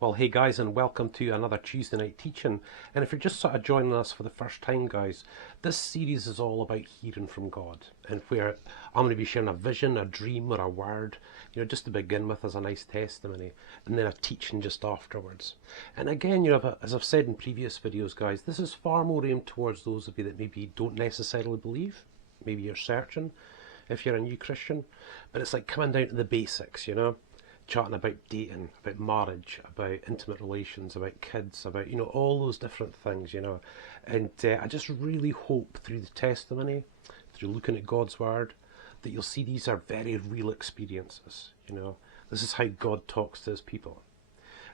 Well, hey guys, and welcome to another Tuesday night teaching. And if you're just sort of joining us for the first time, guys, this series is all about hearing from God, and where I'm going to be sharing a vision, a dream, or a word, just to begin with as a nice testimony, and then a teaching just afterwards. And again, as I've said in previous videos, guys, this is far more aimed towards those of you that maybe don't necessarily believe. Maybe you're searching, if you're a new Christian, but it's like coming down to the basics, chatting about dating, about marriage, about intimate relations, about kids, about, all those different things, And I just really hope through the testimony, through looking at God's Word, that you'll see these are very real experiences, This is how God talks to his people.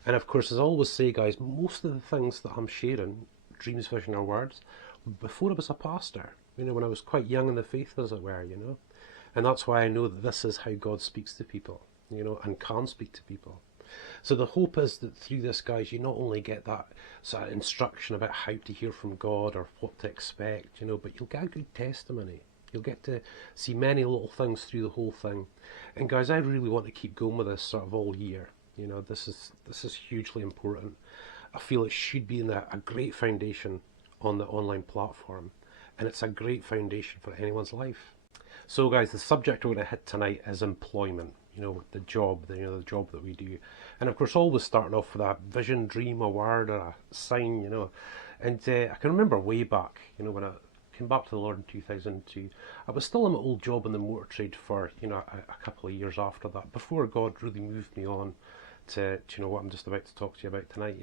And of course, as I always say, guys, most of the things that I'm sharing, dreams, vision, or words, before I was a pastor, when I was quite young in the faith, as it were, And that's why I know that this is how God speaks to people, and can speak to people. So the hope is that through this, guys, you not only get that sort of instruction about how to hear from God or what to expect, but you'll get a good testimony. You'll get to see many little things through the whole thing. And guys, I really want to keep going with this sort of all year. This is hugely important. I feel it should be a great foundation on the online platform, and it's a great foundation for anyone's life. So guys, the subject we're going to hit tonight is employment. The job, the job that we do. And of course, always starting off with a vision, dream, a word, or a sign, And I can remember way back, when I came back to the Lord in 2002, I was still in my old job in the motor trade for, a couple of years after that, before God really moved me on to what I'm just about to talk to you about tonight,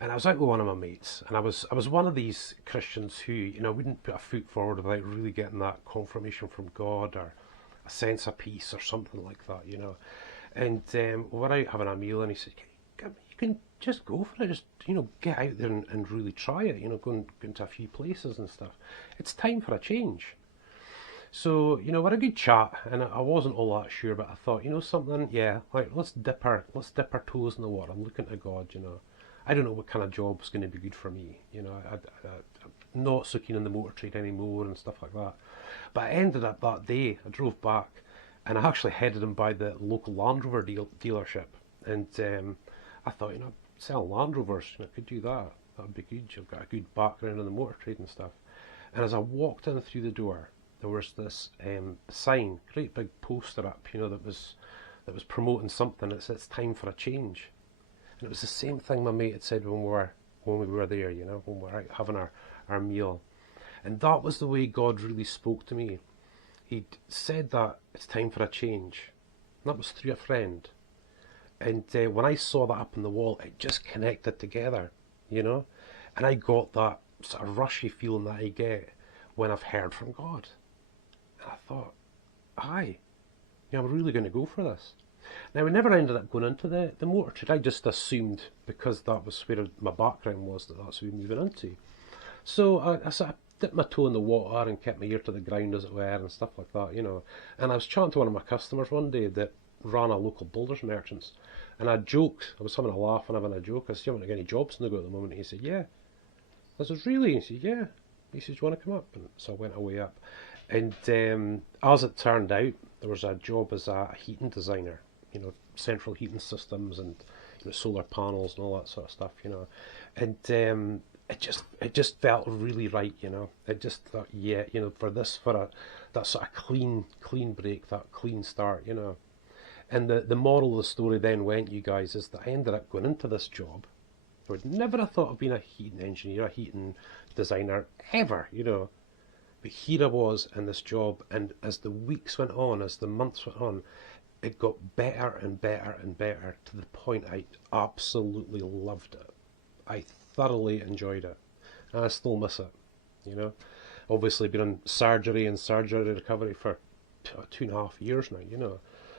And I was out with one of my mates, and I was one of these Christians who, wouldn't put a foot forward without really getting that confirmation from God or a sense of peace or something like that, And we're out having a meal, and he said, you can just go for it, just, get out there and really try it, go into a few places and stuff. It's time for a change. So, we're a good chat, and I wasn't all that sure, but I thought, something, yeah, like, let's dip our toes in the water. I'm looking to God, I don't know what kind of job's going to be good for me, I'm not so keen on the motor trade anymore and stuff like that. But I ended up that day, I drove back, and I actually headed in by the local Land Rover dealership, and I thought, selling Land Rovers, I could do that. That would be good. I've got a good background in the motor trade and stuff. And as I walked in through the door, there was this sign, great big poster up, that was promoting something. It said it's time for a change, and it was the same thing my mate had said when we were there, when we were out having our meal. And that was the way God really spoke to me. He'd said that it's time for a change. And that was through a friend. And when I saw that up on the wall, it just connected together, And I got that sort of rushy feeling that I get when I've heard from God. And I thought, aye, I'm really going to go for this. Now, we never ended up going into the motor trade. I just assumed, because that was where my background was, that's what we were moving into. So I sort of dipped my toe in the water and kept my ear to the ground, as it were, and stuff like that, And I was chatting to one of my customers one day that ran a local builders merchants, and I joked, I was having a laugh and having a joke. I said, you haven't got any jobs in the go at the moment? And he said, yeah. I said, really? He said, yeah. He said, do you want to come up? And so I went away up. And as it turned out, there was a job as a heating designer, central heating systems and solar panels and all that sort of stuff, And it just felt really right, I just thought, yeah, for that sort of clean break, that clean start, And the moral of the story then went, you guys, is that I ended up going into this job. I would never have thought of being a heating engineer, a heating designer, ever, But here I was in this job, and as the weeks went on, as the months went on, it got better and better and better, to the point I absolutely loved it. I thoroughly enjoyed it, and I still miss it, Obviously been on surgery and surgery recovery for 2.5 years now,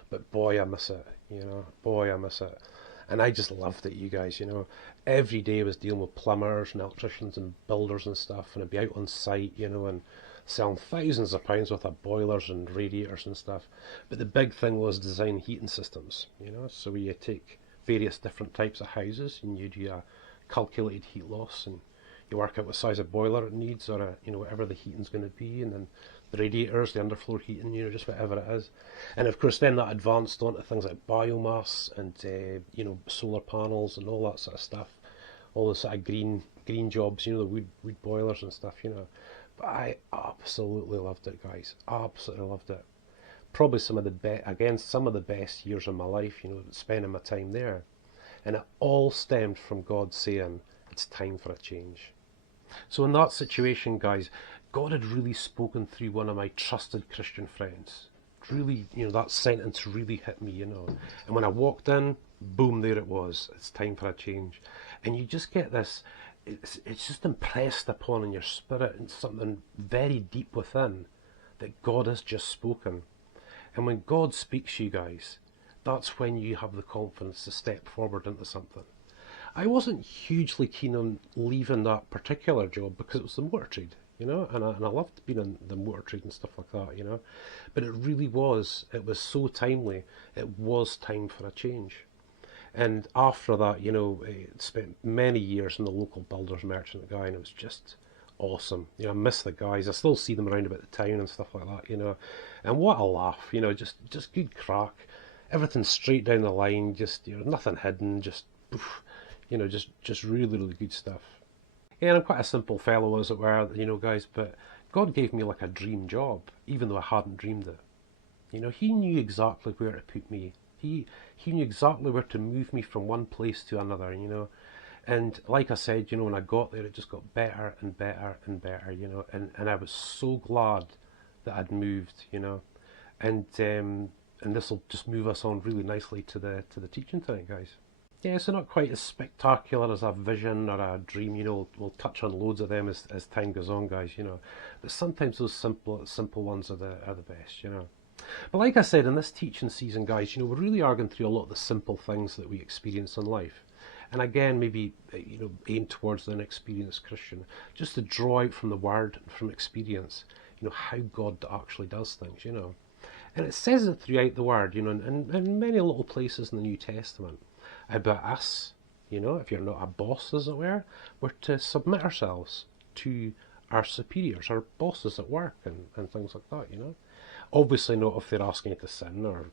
But boy, I miss it, Boy, I miss it. And I just loved it, you guys, Every day I was dealing with plumbers and electricians and builders and stuff, and I'd be out on site, and selling thousands of pounds worth of boilers and radiators and stuff. But the big thing was design heating systems, So you take various different types of houses and you do a calculated heat loss, and you work out what size of boiler it needs, or whatever the heating's going to be, and then the radiators, the underfloor heating, you know, just whatever it is. And of course, then that advanced onto things like biomass and you know, solar panels and all that sort of stuff. All the sort of green jobs, you know, the wood boilers and stuff, you know. But I absolutely loved it, guys. Absolutely loved it. Probably some of the best years of my life, you know, spending my time there. And it all stemmed from God saying, it's time for a change. So in that situation, guys, God had really spoken through one of my trusted Christian friends. Really, you know, that sentence really hit me, you know. And when I walked in, boom, there it was. It's time for a change. And you just get this, it's just impressed upon in your spirit and something very deep within that God has just spoken. And when God speaks, you guys, that's when you have the confidence to step forward into something. I wasn't hugely keen on leaving that particular job because it was the motor trade, you know, and I loved being in the motor trade and stuff like that, you know. But it really was, it was so timely, it was time for a change. And after that, you know, I spent many years in the local builders merchant guy, and it was just awesome. You know, I miss the guys. I still see them around about the town and stuff like that, you know. And what a laugh, you know, just good crack. Everything straight down the line, just, you know, nothing hidden, just, oof, you know, just really, really good stuff. Yeah, and I'm quite a simple fellow, as it were, you know, guys, but God gave me like a dream job, even though I hadn't dreamed it. You know, He knew exactly where to put me. He knew exactly where to move me from one place to another, you know. And like I said, you know, when I got there, it just got better and better and better, you know. And I was so glad that I'd moved, you know. And this will just move us on really nicely to the teaching tonight, guys. Yeah, so not quite as spectacular as a vision or a dream, you know. We'll touch on loads of them as time goes on, guys, you know. But sometimes those simple ones are the best, you know. But like I said, in this teaching season, guys, you know, we really are going through a lot of the simple things that we experience in life. And again, maybe, you know, aim towards an experienced Christian, just to draw out from the Word and from experience, you know, how God actually does things, you know. And it says it throughout the Word, you know, and in many little places in the New Testament, about us, you know, if you're not a boss, as it were, we're to submit ourselves to our superiors, our bosses at work and things like that, you know. Obviously not if they're asking you to sin or,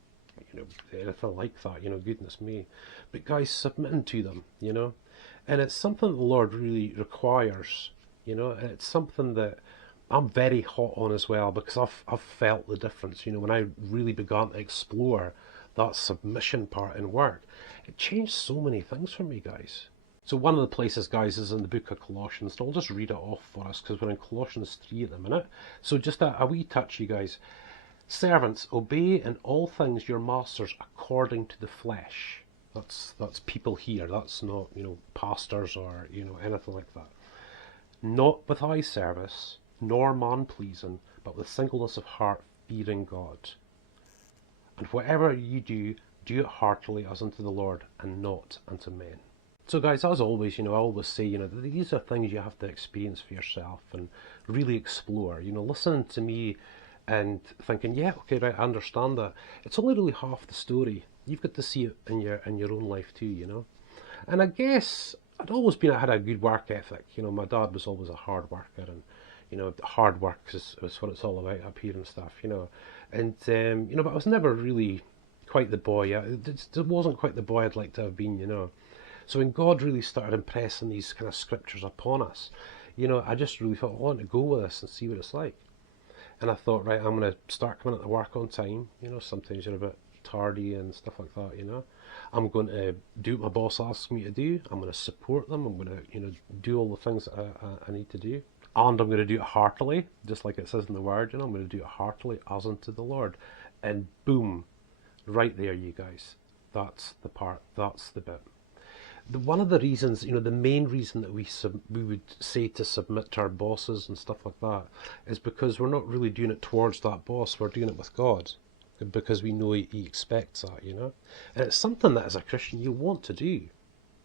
you know, anything like that, you know, goodness me. But guys, submitting to them, you know. And it's something the Lord really requires, you know. And it's something that I'm very hot on as well, because I've felt the difference, you know, when I really began to explore that submission part in work. It changed so many things for me, guys. So one of the places, guys, is in the book of Colossians. So I'll just read it off for us, because we're in Colossians 3 at the minute. So just a wee touch, you guys. Servants, obey in all things your masters according to the flesh. That's people here. That's not, you know, pastors or, you know, anything like that. Not with eye service, nor man pleasing, but with singleness of heart, fearing God. And whatever you do, do it heartily as unto the Lord, and not unto men. So guys, as always, you know, I always say, you know, these are things you have to experience for yourself and really explore. You know, listening to me and thinking, yeah, okay, right, I understand that. It's only really half the story. You've got to see it in your own life too, you know. And I guess I had a good work ethic. You know, my dad was always a hard worker, and you know, hard work is what it's all about up here and stuff, you know. And you know, but I was never really quite the boy. It wasn't quite the boy I'd like to have been, you know. So when God really started impressing these kind of scriptures upon us, you know, I just really thought, I want to go with this and see what it's like. And I thought, right, I'm going to start coming to work on time. You know, sometimes you're a bit tardy and stuff like that, you know. I'm going to do what my boss asks me to do. I'm going to support them. I'm going to, you know, do all the things that I need to do. And I'm going to do it heartily, just like it says in the Word, you know. I'm going to do it heartily as unto the Lord. And boom, right there, you guys. That's the part, that's the bit. One of the reasons, you know, the main reason that we would say to submit to our bosses and stuff like that is because we're not really doing it towards that boss, we're doing it with God, because we know He expects that, you know. And it's something that as a Christian you want to do,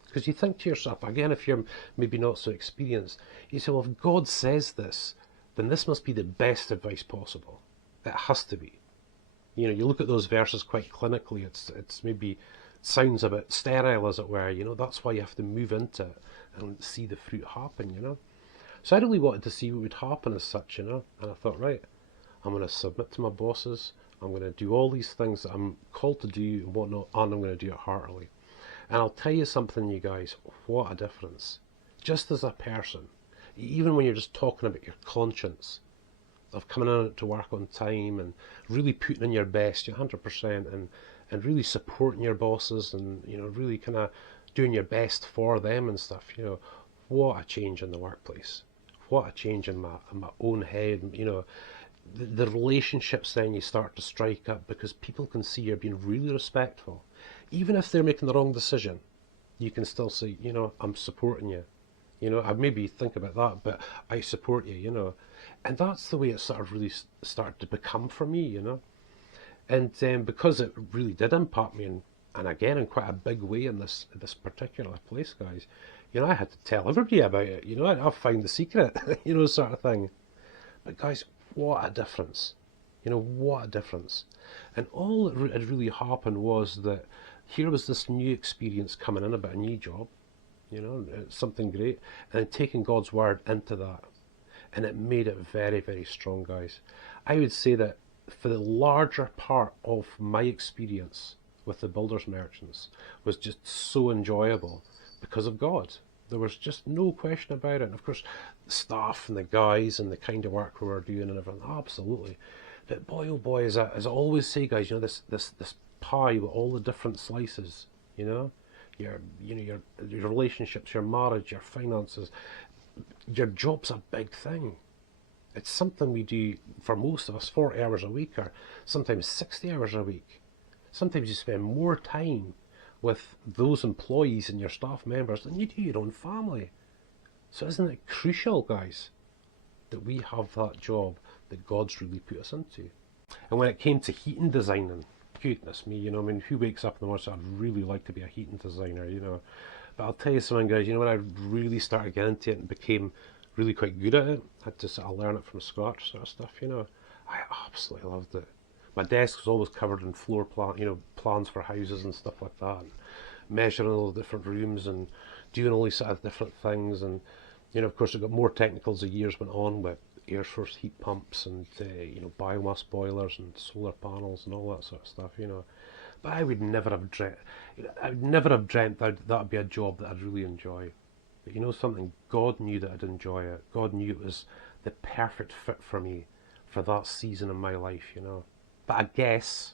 because you think to yourself, again, if you're maybe not so experienced, you say, well, if God says this, then this must be the best advice possible. It has to be. You know, you look at those verses quite clinically, it's maybe sounds a bit sterile, as it were, you know. That's why you have to move into it and see the fruit happen, you know. So I really wanted to see what would happen as such, you know. And I thought, right, I'm going to submit to my bosses. I'm going to do all these things that I'm called to do and whatnot, and I'm going to do it heartily. And I'll tell you something, you guys, what a difference. Just as a person, even when you're just talking about your conscience, of coming in to work on time and really putting in your best, 100%, and really supporting your bosses and, really kind of doing your best for them and stuff, what a change in the workplace. What a change in my own head, the relationships then you start to strike up because people can see you're being really respectful. Even if they're making the wrong decision, you can still say, I'm supporting you. I maybe think about that, but I support you, And that's the way it sort of really started to become for me, And because it really did impact me, and again in quite a big way in this particular place, guys, I had to tell everybody about it, I'll find the secret, sort of thing. But guys, what a difference. What a difference. And all that had really happened was that here was this new experience coming in about a new job, something great, and then taking God's word into that. And it made it very, very strong, guys. I would say that for the larger part of my experience with the builders merchants was just so enjoyable because of God. There was just no question about it. And of course, the staff and the guys and the kind of work we were doing and everything, absolutely. But boy, oh boy, as I always say, guys, this pie with all the different slices, your relationships, your marriage, your finances, your job's a big thing. It's something we do for most of us 40 hours a week or sometimes 60 hours a week. Sometimes you spend more time with those employees and your staff members than you do your own family. So isn't it crucial, guys, that we have that job that God's really put us into? And when it came to heating designing, goodness me, who wakes up in the morning and says, I'd really like to be a heating designer, But I'll tell you something, guys, when I really started getting into it and became really quite good at it, I had to sort of learn it from scratch sort of stuff, I absolutely loved it. My desk was always covered in floor plan, plans for houses and stuff like that, and measuring all the different rooms and doing all these sort of different things. And, of course, it got more technical as the years went on with air source heat pumps and, biomass boilers and solar panels and all that sort of stuff, But I would never have dreamt, that would be a job that I'd really enjoy. But something, God knew that I'd enjoy it. God knew it was the perfect fit for me for that season in my life, But I guess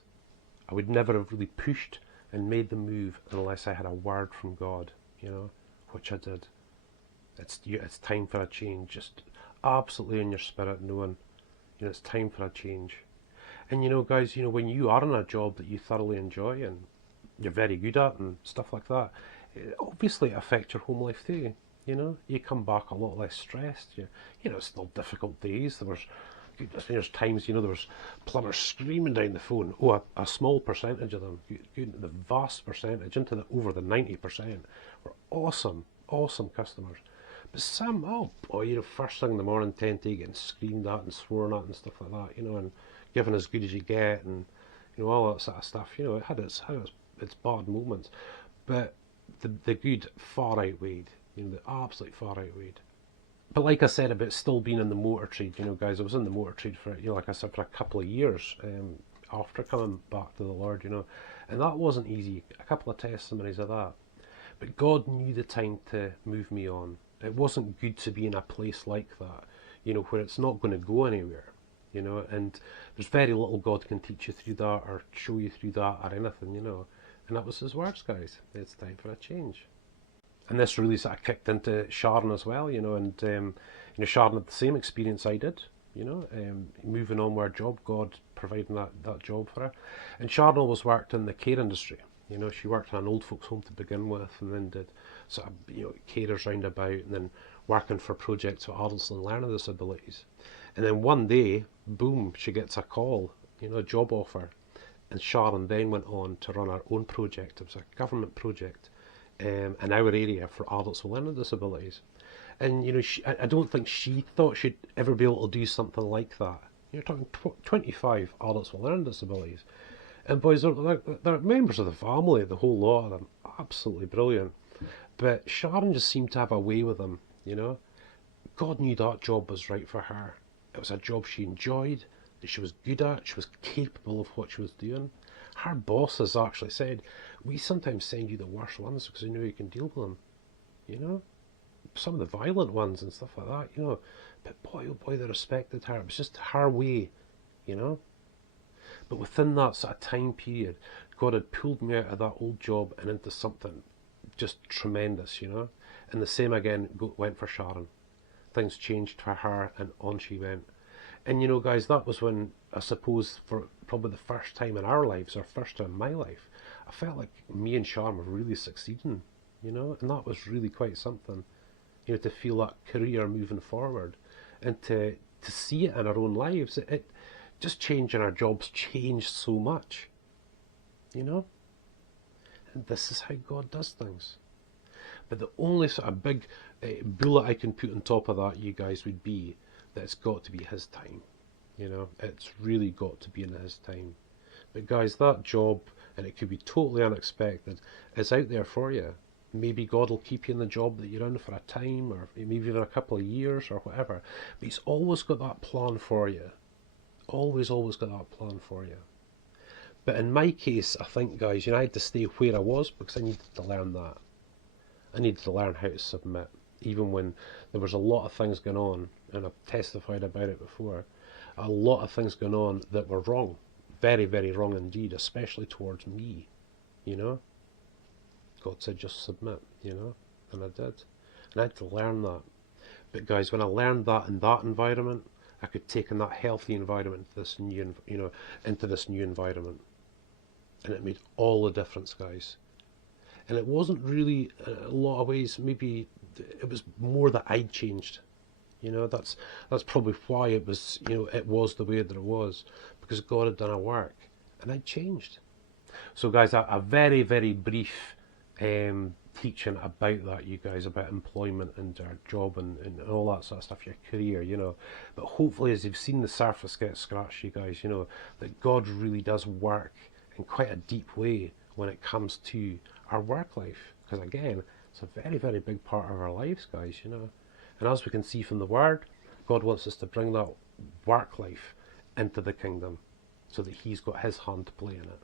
I would never have really pushed and made the move unless I had a word from God, which I did. It's time for a change. Just absolutely in your spirit knowing, it's time for a change. And guys, when you are in a job that you thoroughly enjoy and you're very good at and stuff like that, it obviously affects your home life too. You come back a lot less stressed. It's still difficult days. There's times, there was plumbers screaming down the phone. Oh, a small percentage of them, the vast percentage, over the 90%, were awesome customers. But some, oh boy, first thing in the morning, tend to getting screamed at and sworn at and stuff like that, and given as good as you get and, all that sort of stuff. It had its bad moments. But the good far outweighed, the absolute far outweighed. But like I said about still being in the motor trade, guys, I was in the motor trade for, like I said, for a couple of years after coming back to the Lord, and that wasn't easy. A couple of testimonies of that. But God knew the time to move me on. It wasn't good to be in a place like that, where it's not going to go anywhere, and there's very little God can teach you through that or show you through that or anything, And that was his words, guys. It's time for a change. And this really sort of kicked into Sharon as well, and Sharon had the same experience I did, moving on with her job, God providing that job for her. And Sharon always worked in the care industry. She worked in an old folks home to begin with, and then did sort of carers round about, and then working for projects with adults and learning disabilities. And then one day, boom, she gets a call, a job offer. And Sharon then went on to run her own project. It was a government project in our area for adults with learning disabilities. And, I don't think she thought she'd ever be able to do something like that. You're talking 25 adults with learning disabilities. And boys, they're members of the family, the whole lot of them. Absolutely brilliant. But Sharon just seemed to have a way with them, God knew that job was right for her. It was a job she enjoyed. that she was good at, she was capable of what she was doing. Her boss has actually said, we sometimes send you the worst ones because we know you can deal with them, you know? Some of the violent ones and stuff like that, you know. But boy, oh boy, they respected her. It was just her way, you know? But within that sort of time period, God had pulled me out of that old job and into something just tremendous, you know? And the same again went for Sharon. Things changed for her and on she went. And you know, guys, that was when, I suppose, for probably the first time in our lives, or first time in my life, I felt like me and Sharon were really succeeding, you know? And that was really quite something, you know, to feel that career moving forward and to see it in our own lives. It just changing our jobs changed so much, you know? And this is how God does things. But the only sort of big bullet I can put on top of that, you guys, would be that it's got to be His time. You know, it's really got to be in His time. But guys, that job, and it could be totally unexpected, is out there for you. Maybe God will keep you in the job that you're in for a time, or maybe even a couple of years, or whatever. But He's always got that plan for you. Always, always got that plan for you. But in my case, I think, guys, you know, I had to stay where I was because I needed to learn that. I needed to learn how to submit, even when there was a lot of things going on, and I've testified about it before, a lot of things going on that were wrong, very, very wrong indeed, especially towards me, you know. God said just submit, you know, and I did. And I had to learn that. But guys, when I learned that in that environment, I could take in that healthy environment to this new, you know, into this new environment. And it made all the difference, guys. And it wasn't really, in a lot of ways, maybe it was more that I'd changed. You know, that's probably why it was, you know, it was the way that it was, because God had done a work and I'd changed. So guys, a very, very brief teaching about that, you guys, about employment and our job and all that sort of stuff, your career, you know. But hopefully, as you've seen the surface get scratched, you guys, you know, that God really does work in quite a deep way when it comes to our work life. Because again, it's a very, very big part of our lives, guys, you know. And as we can see from the Word, God wants us to bring that work life into the kingdom so that He's got His hand to play in it.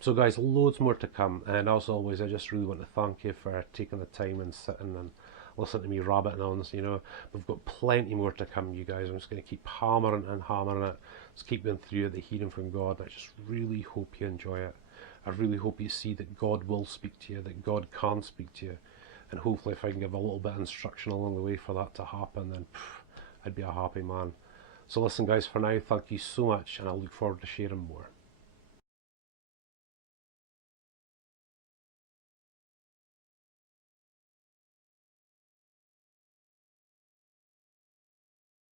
So guys, loads more to come, and as always, I just really want to thank you for taking the time and sitting and listening to me rabbiting on, you know. We've got plenty more to come, you guys. I'm just going to keep hammering and hammering it, just keep going through the hearing from God. I just really hope you enjoy it. I really hope you see that God will speak to you, that God can speak to you, and hopefully if I can give a little bit of instruction along the way for that to happen, then I'd be a happy man. So listen guys, for now, thank you so much, and I look forward to sharing more.